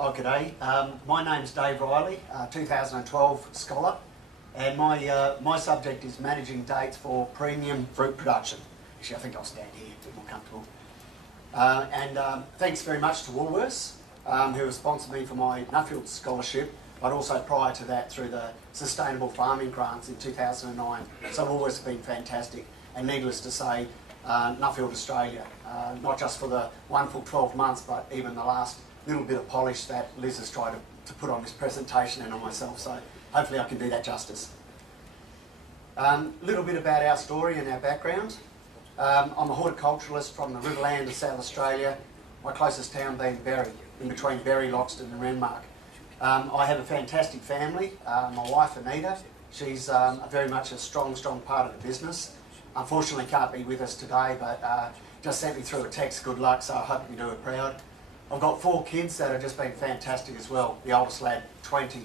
Oh, g'day. My name's Dave Reilly, 2012 scholar, and my subject is managing dates for premium fruit production. Actually, I think I'll stand here, a bit more comfortable. Thanks very much to Woolworths, who have sponsored me for my Nuffield scholarship, but also prior to that through the Sustainable Farming Grants in 2009. So Woolworths have been fantastic, and needless to say, Nuffield Australia, not just for the one full 12 months, but even the last little bit of polish that Liz has tried to put on this presentation and on myself, so hopefully I can do that justice. A little bit about our story and our background. I'm a horticulturalist from the Riverland of South Australia, my closest town being Berry, in between Berry, Loxton and Renmark. I have a fantastic family. My wife Anita, she's very much a strong part of the business. Unfortunately can't be with us today, but just sent me through a text, good luck, so I hope you do her proud. I've got 4 kids that have just been fantastic as well. The oldest lad, 20,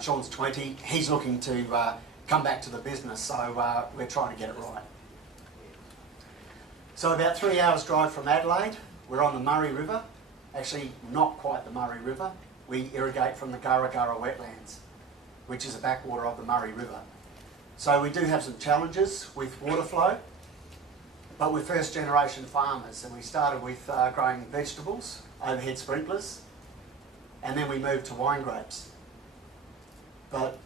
Sean's 20. He's looking to come back to the business, so we're trying to get it right. So about 3 hours drive from Adelaide, we're on the Murray River. Actually, not quite the Murray River. We irrigate from the Gurra wetlands, which is a backwater of the Murray River. So we do have some challenges with water flow, but we're first generation farmers, and we started with growing vegetables, overhead sprinklers, and then we moved to wine grapes. But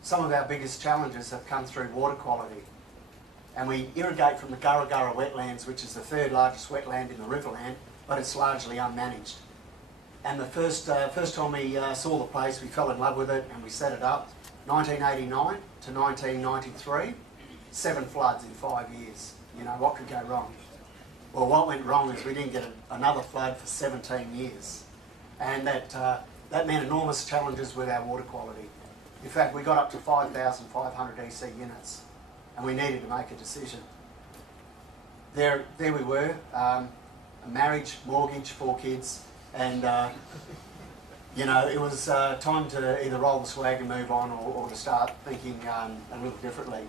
some of our biggest challenges have come through water quality, and we irrigate from the Gurra wetlands, which is the 3rd largest wetland in the Riverland, but it's largely unmanaged. And the first time we saw the place, we fell in love with it and we set it up. 1989 to 1993, 7 floods in 5 years. You know, what could go wrong? Well, what went wrong is we didn't get another flood for 17 years. And that meant enormous challenges with our water quality. In fact, we got up to 5,500 EC units, and we needed to make a decision. There we were, a marriage, mortgage, 4 kids, and you know, it was time to either roll the swag and move on, or to start thinking a little differently.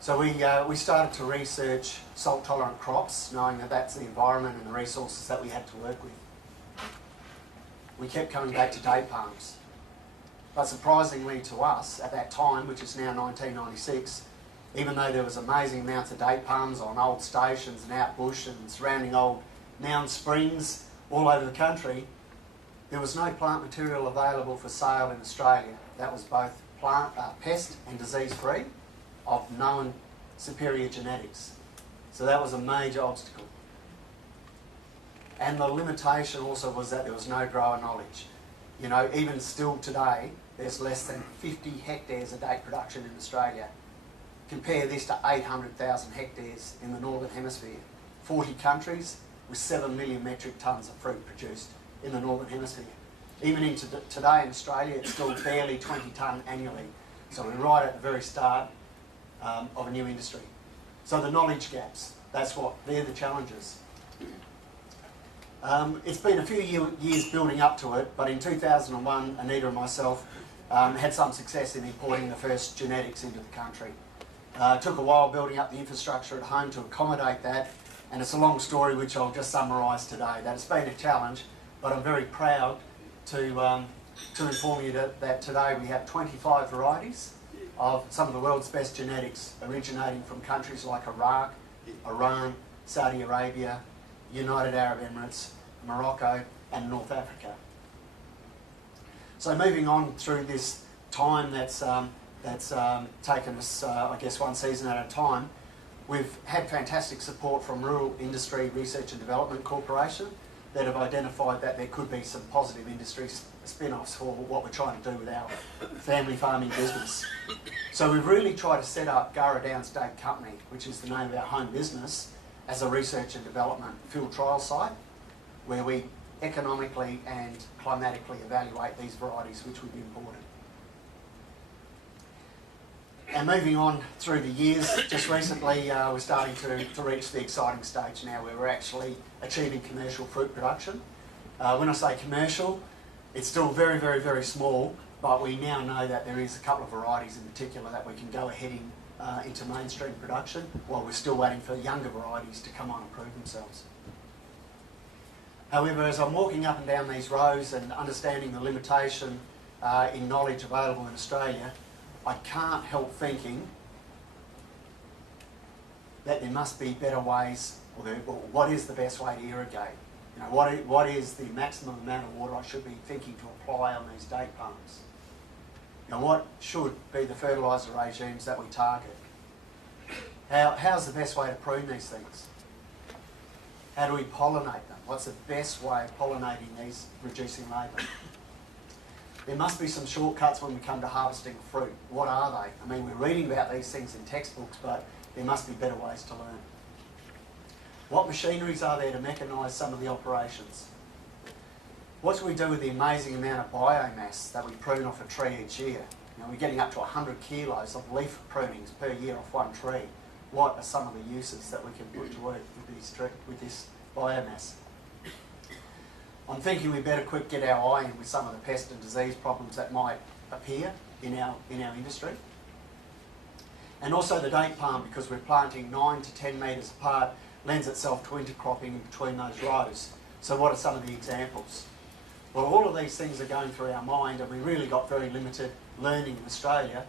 So we started to research salt-tolerant crops, knowing that that's the environment and the resources that we had to work with. We kept coming back to date palms. But surprisingly to us, at that time, which is now 1996, even though there was amazing amounts of date palms on old stations and out bush and surrounding old mound springs all over the country, there was no plant material available for sale in Australia that was both pest and disease-free, of known superior genetics. So that was a major obstacle. And the limitation also was that there was no grower knowledge. You know, even still today, there's less than 50 hectares of date production in Australia. Compare this to 800,000 hectares in the Northern Hemisphere. 40 countries with 7 million metric tonnes of fruit produced in the Northern Hemisphere. Even into today in Australia, it's still barely 20 tonne annually. So we're right at the very start of a new industry. So the knowledge gaps, they're the challenges. It's been a few years building up to it, but in 2001, Anita and myself had some success in importing the first genetics into the country. It took a while building up the infrastructure at home to accommodate that, and it's a long story which I'll just summarise today. That it's been a challenge, but I'm very proud to inform you that today we have 25 varieties of some of the world's best genetics, originating from countries like Iraq, Iran, Saudi Arabia, United Arab Emirates, Morocco and North Africa. So moving on through this time that's taken us, I guess, one season at a time, we've had fantastic support from Rural Industry Research and Development Corporation that have identified that there could be some positive industry spin-offs for what we're trying to do with our family farming business. So we've really tried to set up Gurra Downstate Company, which is the name of our home business, as a research and development field trial site where we economically and climatically evaluate these varieties which we've imported. And moving on through the years, just recently we're starting to reach the exciting stage now where we're actually achieving commercial fruit production. When I say commercial, it's still very small, but we now know that there is a couple of varieties in particular that we can go ahead into mainstream production while we're still waiting for younger varieties to come on and prove themselves. However, as I'm walking up and down these rows and understanding the limitation in knowledge available in Australia, I can't help thinking that there must be better ways, or what is the best way to irrigate? You know, what is the maximum amount of water I should be thinking to apply on these date palms? You know, what should be the fertiliser regimes that we target? How's the best way to prune these things? How do we pollinate them? What's the best way of pollinating these, reducing labour? There must be some shortcuts when we come to harvesting fruit. What are they? I mean, we're reading about these things in textbooks, but there must be better ways to learn. What machineries are there to mechanise some of the operations? What do we do with the amazing amount of biomass that we prune off a tree each year? You know, we're getting up to 100 kilos of leaf prunings per year off one tree. What are some of the uses that we can put to work with this biomass? I'm thinking we better get our eye in with some of the pest and disease problems that might appear in our industry. And also the date palm, because we're planting 9 to 10 metres apart, lends itself to intercropping in between those rows. So what are some of the examples? Well, all of these things are going through our mind, and we really got very limited learning in Australia,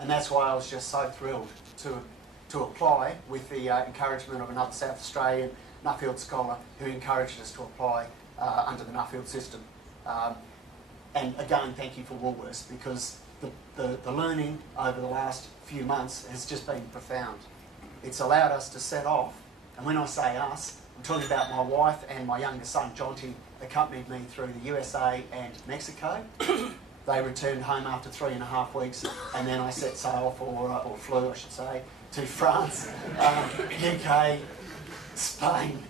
and that's why I was just so thrilled to apply with the encouragement of another South Australian Nuffield scholar who encouraged us to apply under the Nuffield system. And again, thank you for Woolworths, because the learning over the last few months has just been profound. It's allowed us to set off, and when I say us, I'm talking about my wife and my youngest son, Jonty, accompanied me through the USA and Mexico. They returned home after 3.5 weeks, and then I set sail or flew, I should say, to France, UK, Spain,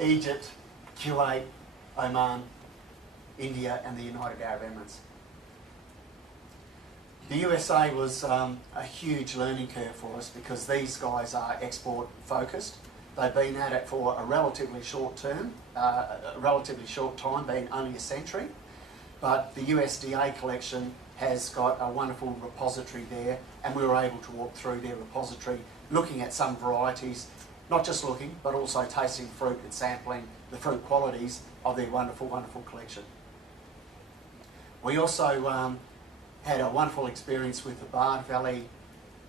Egypt, Kuwait, Oman, India, and the United Arab Emirates. The USA was a huge learning curve for us, because these guys are export focused. They've been at it for a relatively short time, being only a century. But the USDA collection has got a wonderful repository there, and we were able to walk through their repository looking at some varieties, not just looking, but also tasting fruit and sampling the fruit qualities of their wonderful, wonderful collection. We also had a wonderful experience with the Bard Valley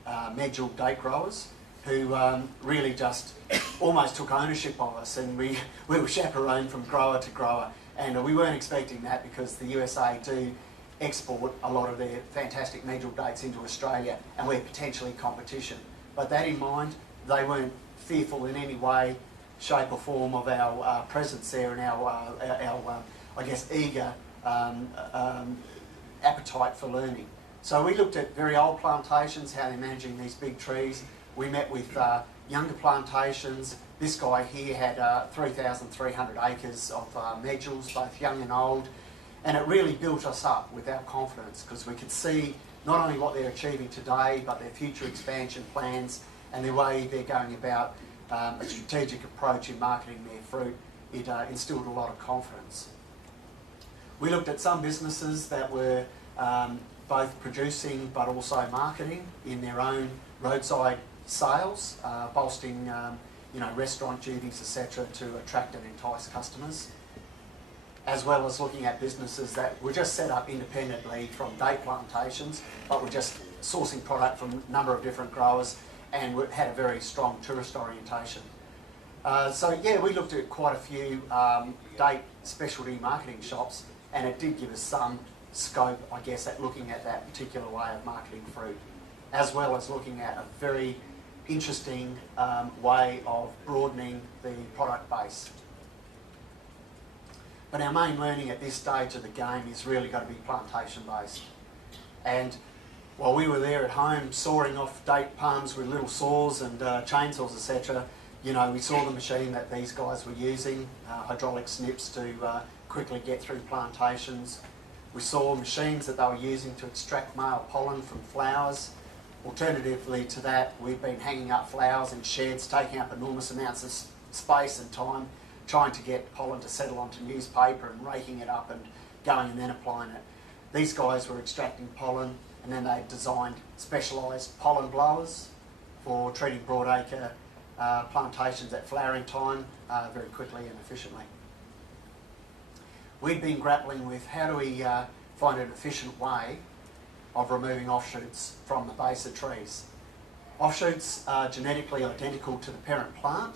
Medjool date growers, who really just almost took ownership of us, and we were chaperoned from grower to grower, and we weren't expecting that, because the USA do export a lot of their fantastic Medjool dates into Australia, and we're potentially competition. But that in mind, they weren't fearful in any way, shape or form of our presence there, and our I guess, eager appetite for learning. So we looked at very old plantations, how they're managing these big trees. We met with younger plantations. This guy here had 3,300 acres of medjools, both young and old, and it really built us up with our confidence, because we could see not only what they're achieving today, but their future expansion plans and the way they're going about a strategic approach in marketing their fruit. It instilled a lot of confidence. We looked at some businesses that were both producing but also marketing in their own roadside sales, bolstering restaurant duties, etc., to attract and entice customers, as well as looking at businesses that were just set up independently from date plantations, but were just sourcing product from a number of different growers and had a very strong tourist orientation. So yeah, we looked at quite a few date specialty marketing shops, and it did give us some scope, I guess, at looking at that particular way of marketing fruit, as well as looking at a very interesting way of broadening the product base. But our main learning at this stage of the game is really going to be plantation based. And while we were there at home sawing off date palms with little saws and chainsaws, etc., we saw the machine that these guys were using, hydraulic snips to quickly get through plantations. We saw machines that they were using to extract male pollen from flowers. Alternatively to that, we've been hanging up flowers in sheds, taking up enormous amounts of space and time, trying to get pollen to settle onto newspaper and raking it up and going and then applying it. These guys were extracting pollen, and then they designed specialised pollen blowers for treating broadacre plantations at flowering time very quickly and efficiently. we've been grappling with how do we find an efficient way of removing offshoots from the base of trees. Offshoots are genetically identical to the parent plant,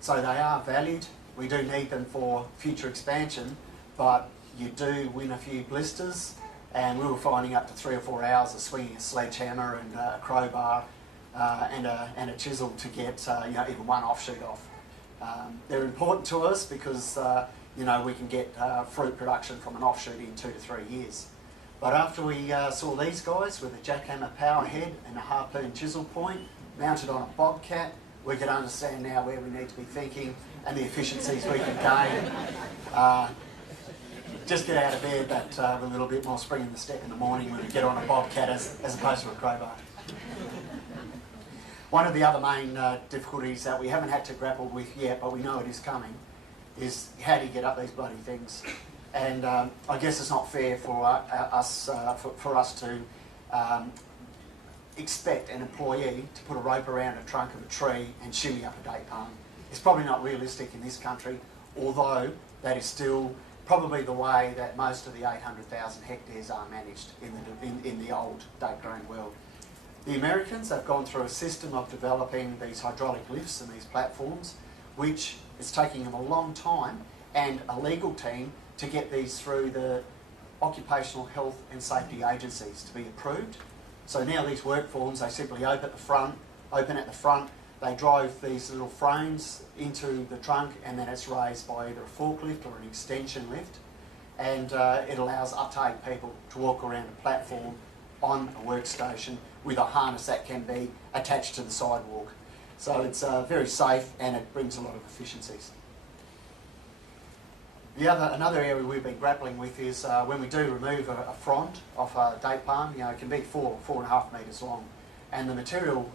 so they are valued. We do need them for future expansion, but you do win a few blisters, and we were finding up to 3 or 4 hours of swinging a sledgehammer and a crowbar and a chisel to get even one offshoot off. They're important to us because we can get fruit production from an offshoot in 2 to 3 years. But after we saw these guys with a jackhammer power head and a harpoon chisel point mounted on a bobcat, we can understand now where we need to be thinking and the efficiencies we can gain. Just get out of bed with a little bit more spring in the step in the morning when we get on a bobcat as opposed to a crowbar. One of the other main difficulties that we haven't had to grapple with yet, but we know it is coming, is how do you get up these bloody things? And I guess it's not fair for us to expect an employee to put a rope around a trunk of a tree and shimmy up a date palm. It's probably not realistic in this country, although that is still probably the way that most of the 800,000 hectares are managed in the old date-grown world. The Americans have gone through a system of developing these hydraulic lifts and these platforms, which is taking them a long time, and a legal team to get these through the occupational health and safety agencies to be approved. So now these work forms, they simply open at the front, they drive these little frames into the trunk, and then it's raised by either a forklift or an extension lift, and it allows up to 8 people to walk around a platform on a workstation with a harness that can be attached to the sidewalk. So it's very safe, and it brings a lot of efficiencies. Another area we've been grappling with is when we do remove a frond off a date palm, it can be 4.5 metres long, and the material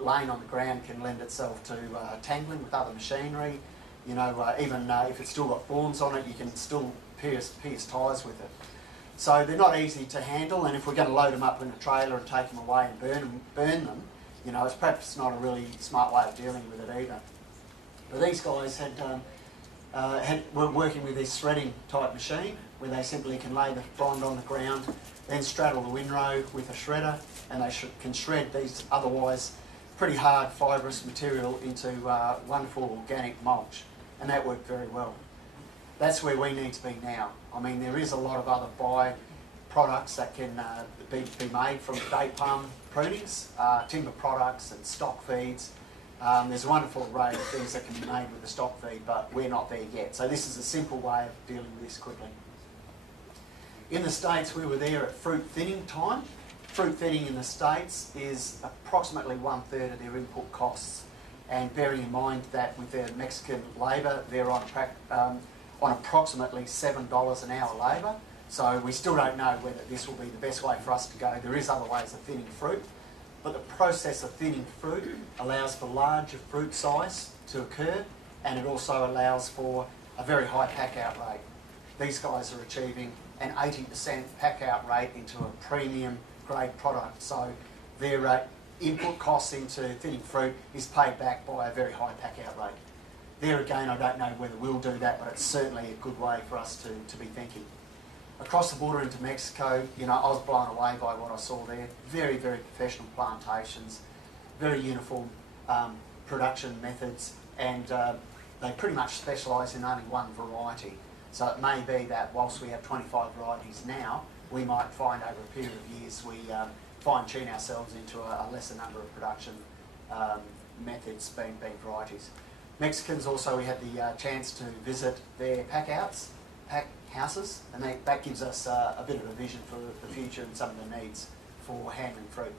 laying on the ground can lend itself to tangling with other machinery. Even if it's still got thorns on it, you can still pierce ties with it. So they're not easy to handle, and if we're going to load them up in a trailer and take them away and burn them, it's perhaps not a really smart way of dealing with it either. But these guys were working with this threading type machine where they simply can lay the frond on the ground, then straddle the windrow with a shredder, and they can shred these otherwise pretty hard fibrous material into wonderful organic mulch, and that worked very well. That's where we need to be now. I mean, there is a lot of other by-products that can be made from date palm prunings, timber products and stock feeds. There's a wonderful array of things that can be made with the stock feed, but we're not there yet. So this is a simple way of dealing with this quickly. In the States, we were there at fruit thinning time. Fruit thinning in the States is approximately 1/3 of their input costs. And bearing in mind that with their Mexican labour, they're on approximately $7 an hour labour. So we still don't know whether this will be the best way for us to go. There is other ways of thinning fruit. But the process of thinning fruit allows for larger fruit size to occur, and it also allows for a very high pack-out rate. These guys are achieving an 80% pack-out rate into a premium grade product, so their input costs into thinning fruit is paid back by a very high pack-out rate. There again, I don't know whether we'll do that, but it's certainly a good way for us to be thinking. Across the border into Mexico, I was blown away by what I saw there. Very, very professional plantations, very uniform production methods, and they pretty much specialise in only one variety. So it may be that whilst we have 25 varieties now, we might find over a period of years we fine-tune ourselves into a lesser number of production methods being varieties. Mexicans also, we had the chance to visit their pack houses, and that gives us a bit of a vision for the future and some of the needs for handling fruit.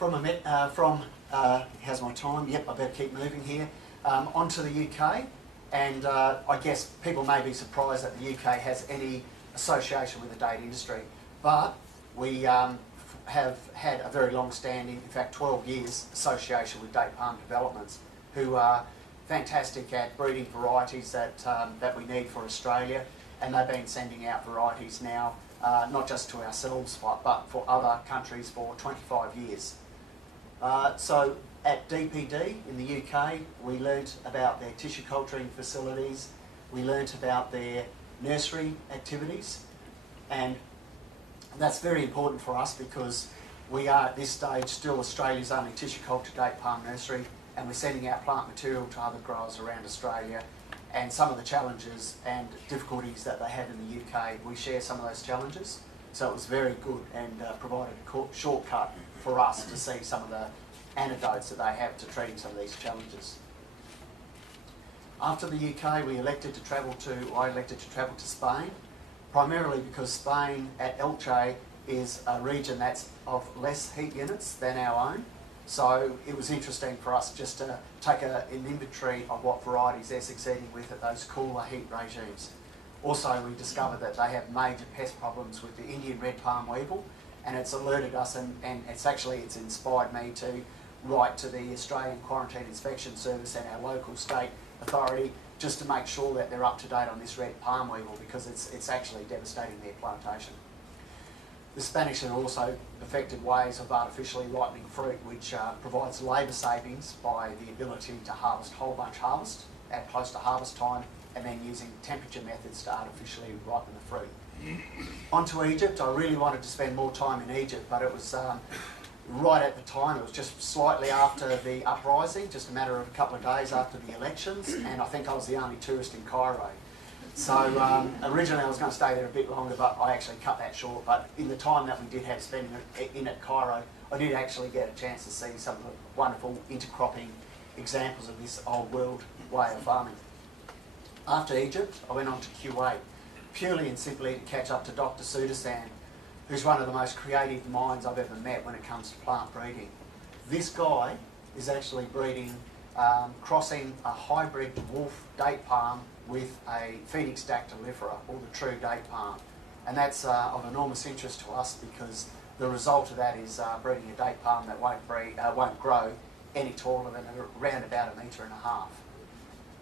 How's my time? Yep, I better keep moving here. Onto the UK, and I guess people may be surprised that the UK has any association with the date industry, but we have had a very long-standing, in fact 12 years, association with date palm developments, who are fantastic at breeding varieties that we need for Australia, and they've been sending out varieties now, not just to ourselves, but for other countries for 25 years. So at DPD in the UK, we learnt about their tissue culturing facilities, We learnt about their nursery activities, and that's very important for us because we are at this stage still Australia's only tissue culture date palm nursery, and we're sending out plant material to other growers around Australia, and some of the challenges and difficulties that they have in the UK, we share some of those challenges. So it was very good and provided a shortcut for us to see some of the antidotes that they have to treating some of these challenges. After the UK, I elected to travel to Spain, primarily because Spain at Elche is a region that's of less heat units than our own. So it was interesting for us just to take an inventory of what varieties they're succeeding with at those cooler heat regimes. Also, we discovered that they have major pest problems with the Indian red palm weevil, and it's alerted us, and it's inspired me to write to the Australian Quarantine Inspection Service and our local state authority just to make sure that they're up to date on this red palm weevil, because it's actually devastating their plantation. The Spanish have also perfected ways of artificially ripening fruit, which provides labour savings by the ability to harvest whole bunch harvest at close to harvest time, and then using temperature methods to artificially ripen the fruit. On to Egypt. I really wanted to spend more time in Egypt, but it was right at the time. It was just slightly after the uprising, just a matter of a couple of days after the elections, and I think I was the only tourist in Cairo. So originally I was going to stay there a bit longer, but I actually cut that short. But in the time that we did have spending in at Cairo, I did actually get a chance to see some of the wonderful intercropping examples of this old world way of farming. After Egypt, I went on to Kuwait, purely and simply to catch up to Dr. Sudasan, who's one of the most creative minds I've ever met when it comes to plant breeding. This guy is actually breeding, crossing a hybrid wolf date palm with a Phoenix dactylifera, or the true date palm. And that's of enormous interest to us because the result of that is breeding a date palm that won't grow any taller than around about 1.5 meters.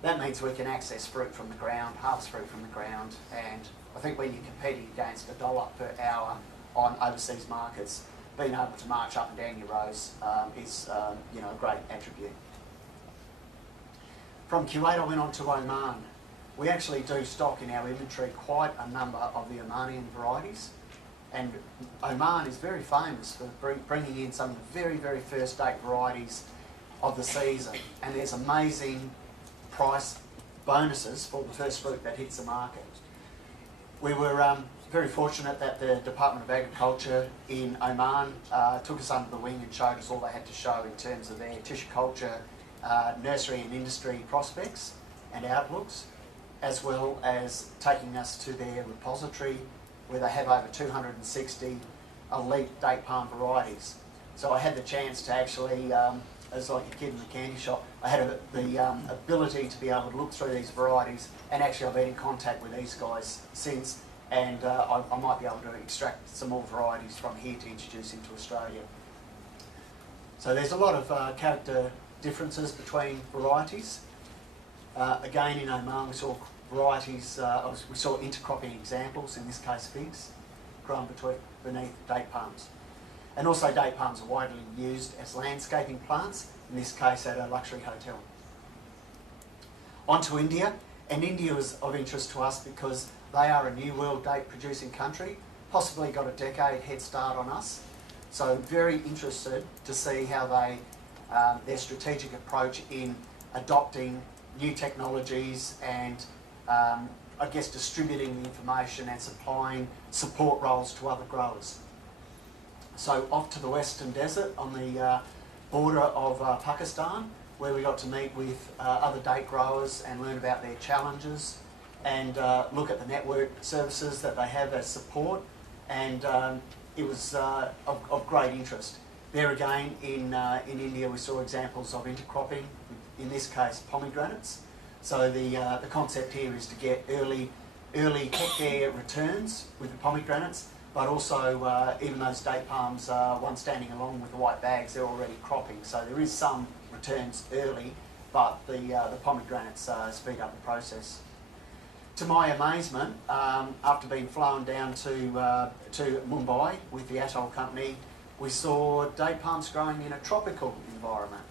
That means we can access fruit from the ground, harvest fruit from the ground, and I think when you're competing against $1 per hour on overseas markets, being able to march up and down your rows is a great attribute. From Kuwait I went on to Oman. We actually do stock in our inventory quite a number of the Omanian varieties, and Oman is very famous for bringing in some of the very, very first date varieties of the season, and there's amazing price bonuses for the first fruit that hits the market. We were very fortunate that the Department of Agriculture in Oman took us under the wing and showed us all they had to show in terms of their tissue culture, nursery and industry prospects and outlooks, as well as taking us to their repository where they have over 260 elite date palm varieties. So I had the chance to actually, as like a kid in the candy shop, I had the ability to be able to look through these varieties, and actually I've been in contact with these guys since, and I might be able to extract some more varieties from here to introduce into Australia. So there's a lot of character differences between varieties. Again, in Oman we saw varieties, we saw intercropping examples, in this case figs, grown beneath date palms. And also date palms are widely used as landscaping plants, in this case at a luxury hotel. On to India, and India was of interest to us because they are a new world date producing country, possibly got a decade head start on us. So very interested to see how they, their strategic approach in adopting new technologies and I guess distributing the information and supplying support roles to other growers. So off to the Western Desert on the border of Pakistan, where we got to meet with other date growers and learn about their challenges and look at the network services that they have as support, and it was of great interest. There again in India we saw examples of intercropping, in this case pomegranates. So the concept here is to get early hectare returns with the pomegranates, but also even those date palms, one standing along with the white bags, they're already cropping. So there is some returns early, but the pomegranates speed up the process. To my amazement, after being flown down to Mumbai with the Atoll Company, we saw date palms growing in a tropical environment.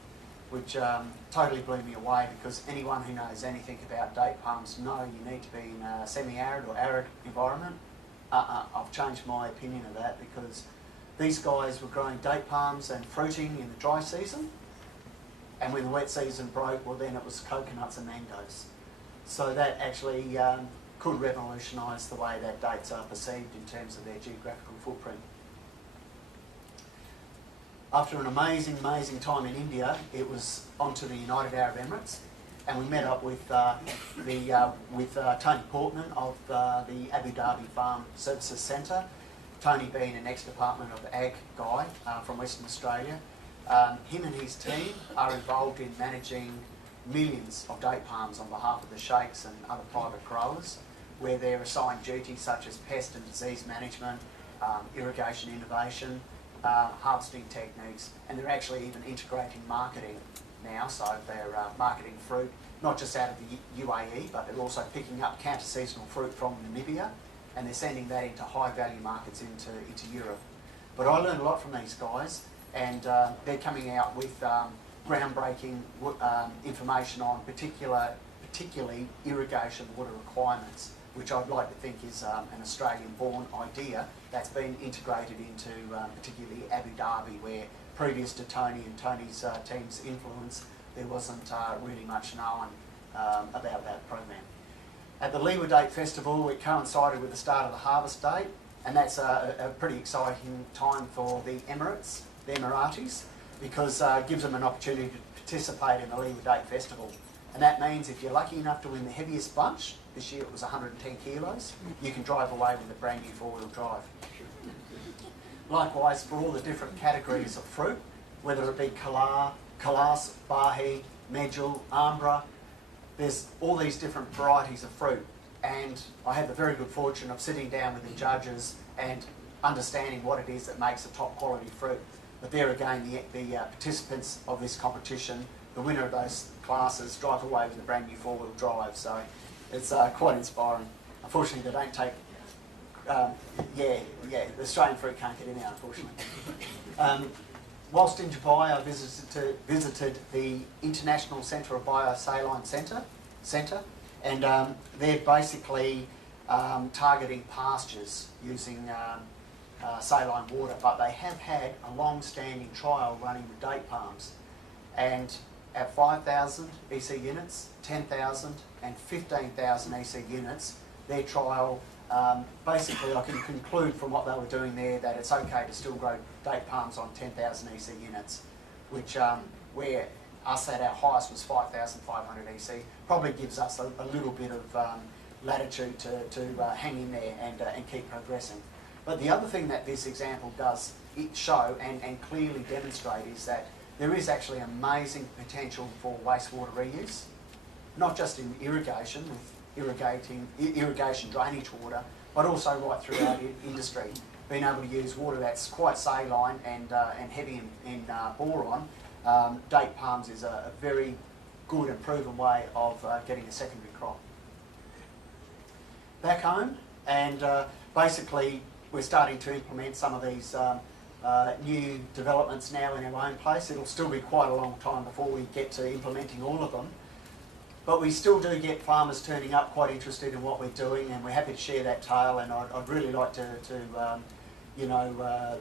which totally blew me away, because anyone who knows anything about date palms know you need to be in a semi-arid or arid environment. I've changed my opinion of that, because these guys were growing date palms and fruiting in the dry season, and when the wet season broke, well then it was coconuts and mangoes. So that actually could revolutionise the way that dates are perceived in terms of their geographical footprint. After an amazing time in India, it was on to the United Arab Emirates, and we met up with Tony Portman of the Abu Dhabi Farm Services Centre. Tony being an ex-Department of Ag guy from Western Australia. Him and his team are involved in managing millions of date palms on behalf of the sheikhs and other private growers, where they're assigned duties such as pest and disease management, irrigation innovation, harvesting techniques, and they're actually even integrating marketing now. So they're marketing fruit not just out of the UAE, but they're also picking up counter-seasonal fruit from Namibia, and they're sending that into high-value markets into Europe. But I learned a lot from these guys, and they're coming out with groundbreaking information on particularly irrigation water requirements, which I'd like to think is an Australian-born idea that's been integrated into particularly Abu Dhabi, where previous to Tony and Tony's team's influence, there wasn't really much known about that program. At the Leeward Date Festival, it coincided with the start of the harvest date, and that's a pretty exciting time for the Emirates, the Emiratis, because it gives them an opportunity to participate in the Leeward Date Festival. And that means if you're lucky enough to win the heaviest bunch, this year it was 110 kilos, you can drive away with a brand new four-wheel drive. Likewise, for all the different categories of fruit, whether it be Kalas, Bahi, Medjool, Ambra, there's all these different varieties of fruit. And I had the very good fortune of sitting down with the judges and understanding what it is that makes a top quality fruit. But there again, the participants of this competition, the winner of those classes, drive away with a brand new four-wheel drive. So it's quite inspiring. Unfortunately, they don't take, the Australian fruit can't get in there, unfortunately. Whilst in Dubai, I visited the International Centre of Biosaline Centre, and they're basically targeting pastures using saline water, but they have had a long-standing trial running with date palms, and at 5,000 EC units, 10,000 and 15,000 EC units, their trial, basically I can conclude from what they were doing there that it's okay to still grow date palms on 10,000 EC units, which where us at our highest was 5,500 EC, probably gives us a little bit of latitude to hang in there and keep progressing. But the other thing that this example does show and clearly demonstrate is that there is actually amazing potential for wastewater reuse, not just in irrigation, with irrigation drainage water, but also right throughout industry. Being able to use water that's quite saline and heavy in boron, date palms is a very good and proven way of getting a secondary crop. Back home, and basically we're starting to implement some of these new developments now in our own place. It'll still be quite a long time before we get to implementing all of them. But we still do get farmers turning up quite interested in what we're doing, and we're happy to share that tale, and I'd really like to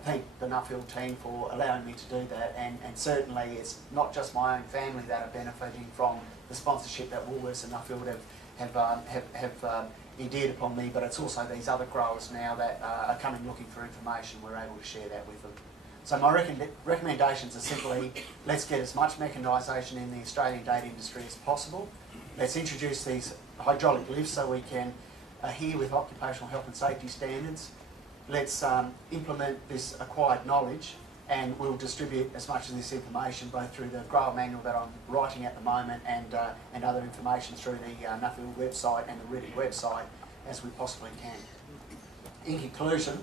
thank the Nuffield team for allowing me to do that, and certainly it's not just my own family that are benefiting from the sponsorship that Woolworths and Nuffield have endeared upon me, but it's also these other growers now that are coming looking for information. We're able to share that with them. So my recommendations are simply, let's get as much mechanisation in the Australian date industry as possible. Let's introduce these hydraulic lifts so we can adhere with occupational health and safety standards. Let's implement this acquired knowledge, and we'll distribute as much of this information both through the grower manual that I'm writing at the moment and other information through the Nuffield website and the Reilly website as we possibly can. In conclusion,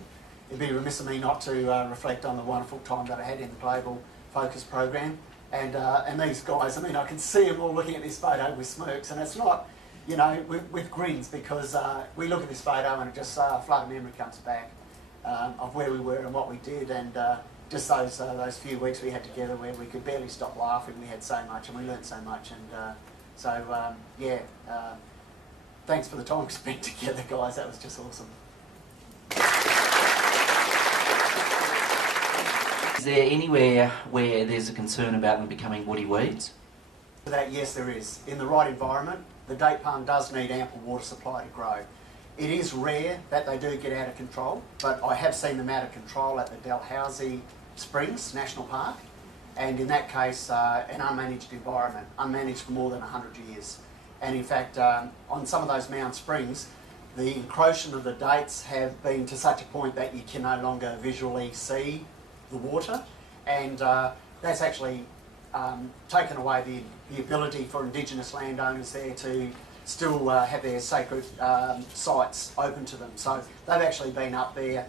it'd be remiss of me not to reflect on the wonderful time that I had in the Global Focus program. And these guys, I mean, I can see them all looking at this photo with smirks, and it's not, with grins, because we look at this photo and it just flood of memory comes back of where we were and what we did, and just those few weeks we had together where we could barely stop laughing. We had so much and we learned so much, and thanks for the time spent together, guys. That was just awesome. Is there anywhere where there's a concern about them becoming woody weeds? For that, yes, there is. In the right environment, the date palm does need ample water supply to grow. It is rare that they do get out of control, but I have seen them out of control at the Dalhousie Springs National Park, and in that case, an unmanaged environment, unmanaged for more than 100 years. And in fact, on some of those mound springs, the encroachment of the dates have been to such a point that you can no longer visually see the water, and that's actually taken away the ability for Indigenous landowners there to still have their sacred sites open to them. So they've actually been up there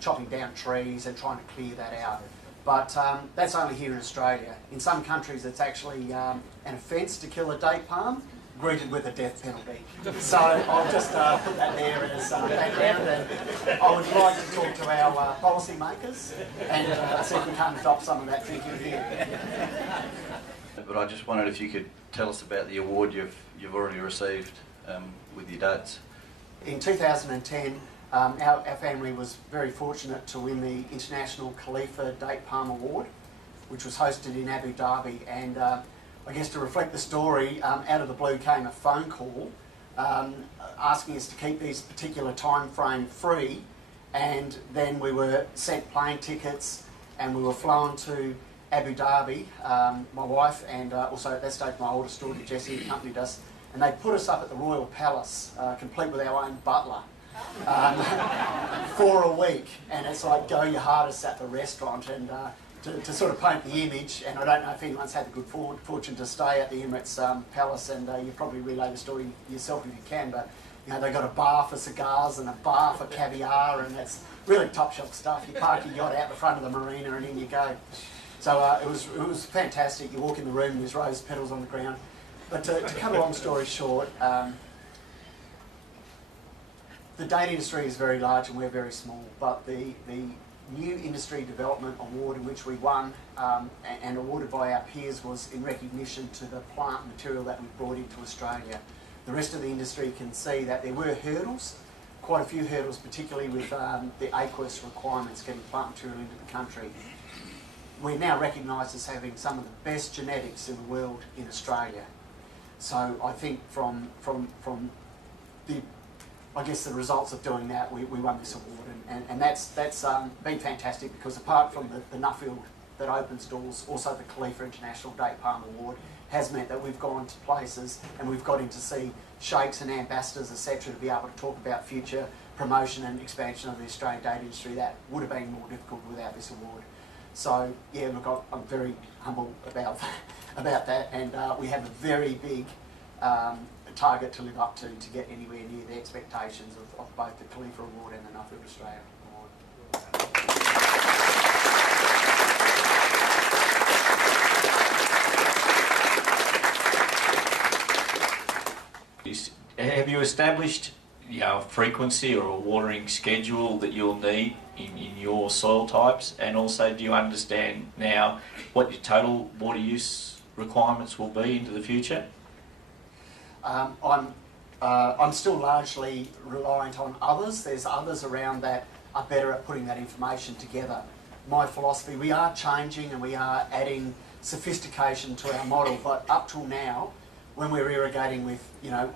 chopping down trees and trying to clear that out. But that's only here in Australia. In some countries it's actually an offence to kill a date palm, greeted with a death penalty. So I'll just put that there as background, and I would like to talk to our policy makers and see if we can't adopt some of that thinking here. But I just wondered if you could tell us about the award you've already received with your dates. In 2010, our family was very fortunate to win the International Khalifa Date Palm Award, which was hosted in Abu Dhabi. And I guess to reflect the story, out of the blue came a phone call asking us to keep this particular time frame free, and then we were sent plane tickets and we were flown to Abu Dhabi. My wife and also at that stage my oldest daughter Jessie accompanied us, and they put us up at the Royal Palace, complete with our own butler, for a week. And it's like go your hardest at the restaurant, and to sort of paint the image, and I don't know if anyone's had the good fortune to stay at the Emirates Palace, and you probably relay the story yourself if you can, but you know, they got a bar for cigars and a bar for caviar, and it's really top shelf stuff. You park your yacht out the front of the marina and in you go. So it was fantastic. You walk in the room and there's rose petals on the ground. But to cut a long story short, the date industry is very large and we're very small, but the new industry development award in which we won and awarded by our peers was in recognition to the plant material that we brought into Australia. The rest of the industry can see that there were hurdles, quite a few hurdles, particularly with the aqueous requirements getting plant material into the country. We're now recognised as having some of the best genetics in the world in Australia. So I think from the results of doing that, we won this award, and that's been fantastic, because apart from the Nuffield that opens doors, also the Khalifa International Date Palm Award has meant that we've gone to places and we've got in to see sheikhs and ambassadors, etc., to be able to talk about future promotion and expansion of the Australian date industry that would have been more difficult without this award. So yeah, look, I'm very humble about that, and we have a very big target to live up to get anywhere near the expectations of both the Khalifa Award and the Nuffield Australia Award. Have you established a frequency or a watering schedule that you'll need in your soil types, and also do you understand now what your total water use requirements will be into the future? I'm still largely reliant on others. There's others around that are better at putting that information together. My philosophy, we are changing and we are adding sophistication to our model, but up till now, when we're irrigating with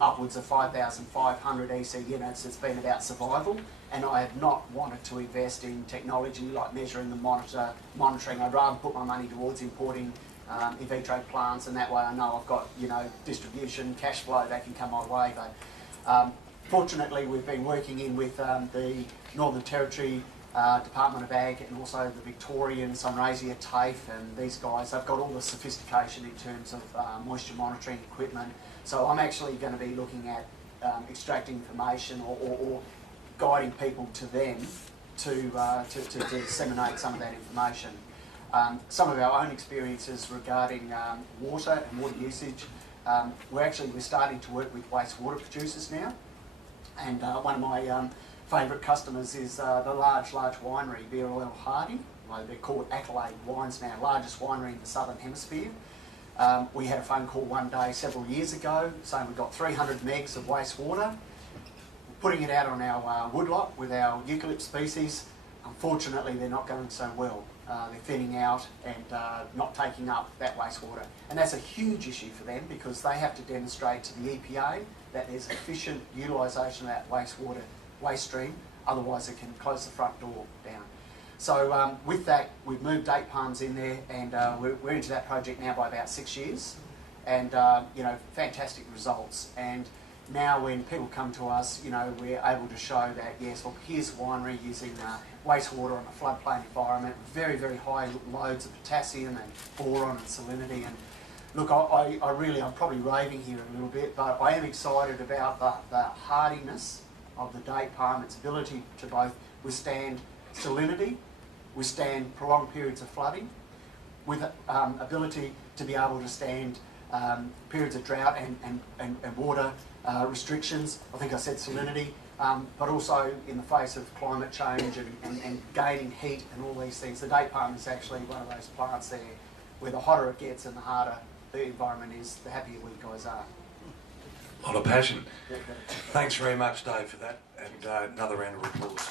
upwards of 5,500 EC units, it's been about survival, and I have not wanted to invest in technology like measuring the monitoring. I'd rather put my money towards importing in vitro plants, and that way I know I've got distribution, cash flow that can come my way. But fortunately, we've been working in with the Northern Territory Department of Ag and also the Victorian Sunraysia TAFE, and these guys, they've got all the sophistication in terms of moisture monitoring equipment. So I'm actually going to be looking at extracting information or guiding people to them to disseminate some of that information. Some of our own experiences regarding water and water usage, we're starting to work with wastewater producers now, and one of my favourite customers is the large winery, Beer Oil Hardy, they're called Accolade Wines now, largest winery in the Southern Hemisphere. We had a phone call one day several years ago saying we've got 300 megs of wastewater. We're putting it out on our woodlot with our eucalypt species. Unfortunately, they're not going so well. They're thinning out and not taking up that wastewater. And that's a huge issue for them because they have to demonstrate to the EPA that there's efficient utilisation of that waste stream, otherwise it can close the front door down. So with that, we've moved date palms in there, and we're into that project now by about 6 years, and you know, fantastic results. And now when people come to us, you know, we're able to show that, yes, look, here's a winery using wastewater on a floodplain environment with very, very high loads of potassium and boron and salinity. And look, I'm probably raving here a little bit, but I am excited about the hardiness of the date palm, its ability to both withstand salinity, withstand prolonged periods of flooding, with ability to be able to stand periods of drought and water restrictions. I think I said salinity, but also in the face of climate change and gaining heat and all these things. The date palm is actually one of those plants there where the hotter it gets and the harder the environment is, the happier we guys are. A lot of passion. Thanks very much, Dave, for that, and another round of applause.